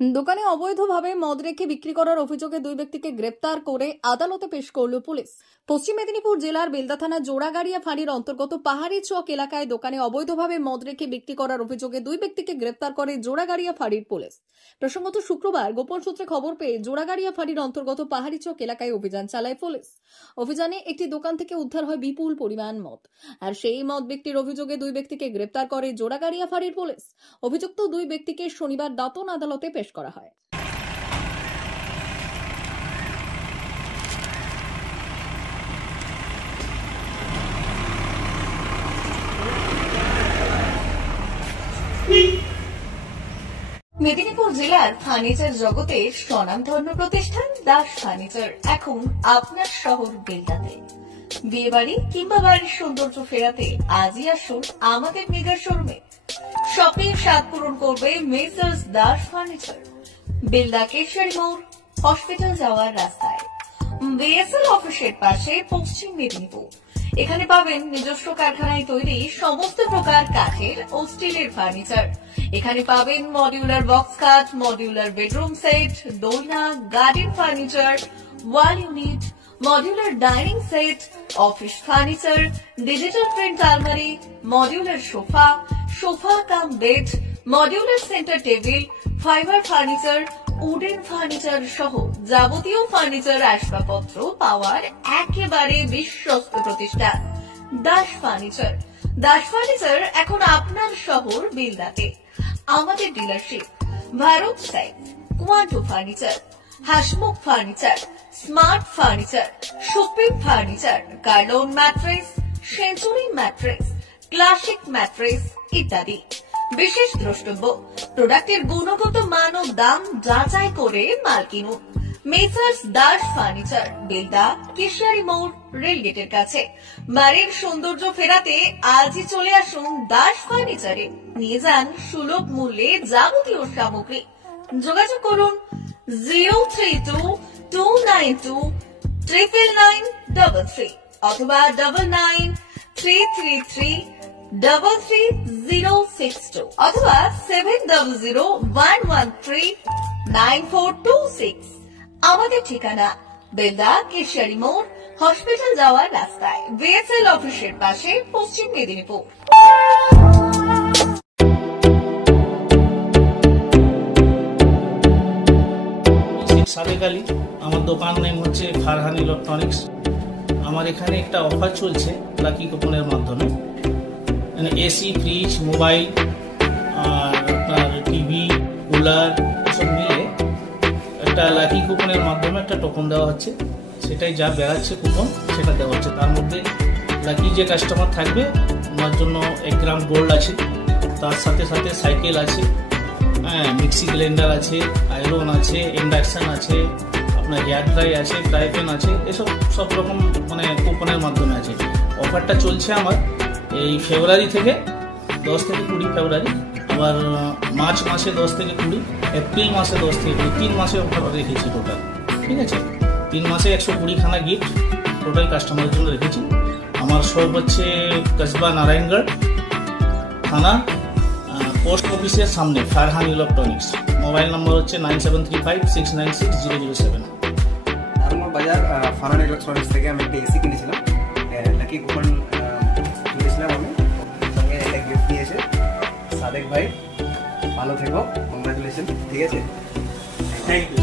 দোকানে অবৈধভাবে মদ রেখে বিক্রি করার অভিযোগে দুই ব্যক্তিকে গ্রেপ্তার করে আদালতে পেশ করল পুলিশ। পশ্চিম মেদিনীপুর জেলার বেলদা থানা জোড়াগাড়িয়া ফাঁড়ির অন্তর্গত পাহাড়ি চক এলাকায় দোকানে অবৈধভাবে মদ রেখে বিক্রি করার অভিযোগে দুই ব্যক্তিকে গ্রেপ্তার করে জোড়াগাড়িয়া ফাঁড়ির পুলিশ। প্রসঙ্গত শুক্রবার গোপন সূত্রে খবর পেয়ে জোড়াগাড়িয়া ফাঁড়ির অন্তর্গত পাহাড়ি চক এলাকায় অভিযান চালায় পুলিশ। অভিযানে একটি দোকান থেকে উদ্ধার হয় বিপুল পরিমাণ মদ, আর সেই মদ বিক্রির অভিযোগে দুই ব্যক্তিকে গ্রেপ্তার করে জোড়াগাড়িয়া ফাঁড়ির পুলিশ। অভিযুক্ত দুই ব্যক্তিকে শনিবার দাঁতন আদালতে পেশ করা হয়। মেদিনীপুর জেলার ফার্নিচার জগতের স্বনামধন্য প্রতিষ্ঠান দাস ফার্নিচার এখন আপনার শহর বেলদাতে। বিয়ে বাড়ি কিংবা বাড়ির সৌন্দর্য ফেরাতে আজই আসুন আমাদের মেগা শোরুমে। শপিং স্বাদ পূরণ করবে মেসার্স দাস ফার্নিচার, বেলদা কেশারি মোড়, হসপিটাল যাওয়ার রাস্তায়, বিএসএল অফিসের পাশে, পশ্চিম মেদিনীপুর। এখানে পাবেন নিজস্ব কারখানায় তৈরি সমস্ত প্রকার কাঠের ও স্টিলের ফার্নিচার। এখানে পাবেন মডিউলার বক্স কাট, মডিউলার বেডরুম সেট, দোলনা, garden furniture, wall unit, modular dining set, office furniture, digital print আলমারি, modular sofa, sofa cum bed, modular centre table, fibre furniture, wooden furniture সহ যাবতীয় ফার্নিচার আসবাবপত্র পাওয়ার একেবারে বিশ্বস্ত প্রতিষ্ঠান দাস ফার্নিচার। দাস ফার্নিচার এখন আপনার শহর বেলদাতে। আমাদের dealership Bharat side, Quanto furniture, Hasmukh furniture, smart furniture, supreme furniture, Kurlon mattress, century mattress, classic mattress ইত্যাদি। বিশেষ দ্রষ্টব্য, প্রোডাক্টের গুণগত মান ও দাম যাচাই করে মাল কিনুন। মেসার্স দাস ফার্নিচার, বেলদা কেশারি মোড়, রেলগেটের কাছে। বাড়ির সৌন্দর্য ফেরাতে আজই চলে আসুন দাস ফার্নিচারে। নিয়ে যান সুলভ মূল্যে যাবতীয় সামগ্রী। যোগাযোগ করুন 03229299933 অথবা 9933333062 অথবা 7001139426। আমাদের ঠিকানা বেলদা কেশারি মোড়, হসপিটাল যাওয়ার রাস্তায়, বিএসএল অফিসের পাশে, পশ্চিম মেদিনীপুর। সাদেক আলী, আমার দোকান নেম হচ্ছে ফারহান ইলেকট্রনিক্স। আমার এখানে একটা অফার চলছে লাকি কুপনের মাধ্যমে। এসি, ফ্রিজ, মোবাইল আর আপনার টিভি, কুলার এসব মিলে একটা লাকি কুপনের মাধ্যমে একটা টোকন দেওয়া হচ্ছে। সেটাই যা বেড়াচ্ছে কুপন সেটা দেওয়া হচ্ছে। তার মধ্যে লাকি যে কাস্টমার থাকবে ওনার জন্য 1 গ্রাম গোল্ড আছে, তার সাথে সাথে সাইকেল আছে, মিক্সি ব্লেন্ডার আছে, আয়রন আছে, ইন্ডাকশন আছে, আপনার হেয়ার ড্রাই আছে, ফ্রাই প্যান আছে, এসব সব রকম কুপনের মাধ্যমে আছে। অফারটা চলছে আমার এই ফেব্রুয়ারি থেকে 10 থেকে 20 ফেব্রুয়ারি, আবার মার্চ মাসে 10 থেকে 20, এপ্রিল মাসে 10 থেকে 20, 3 মাসে অফার রেখেছি টোটাল। ঠিক আছে, 3 মাসে 120 খানা গিফট টোটাল কাস্টমারের জন্য রেখেছি। আমার শপ হচ্ছে কসবা নারায়ণগড় থানা, পোস্ট অফিসের সামনে, ফারহান ইলেকট্রনিক্স। মোবাইল নম্বর হচ্ছে 9735696007। আমার বাজার ফারহান ইলেকট্রনিক্স থেকে আমি একটা এসি কিনেছিলাম, লাকি কুপন কিনেছিলাম আমি, সঙ্গে একটা গিফট দিয়েছে সাদেক ভাই। ভালো থেকো, কংগ্রাচুলেশন। ঠিক আছে, থ্যাংক ইউ।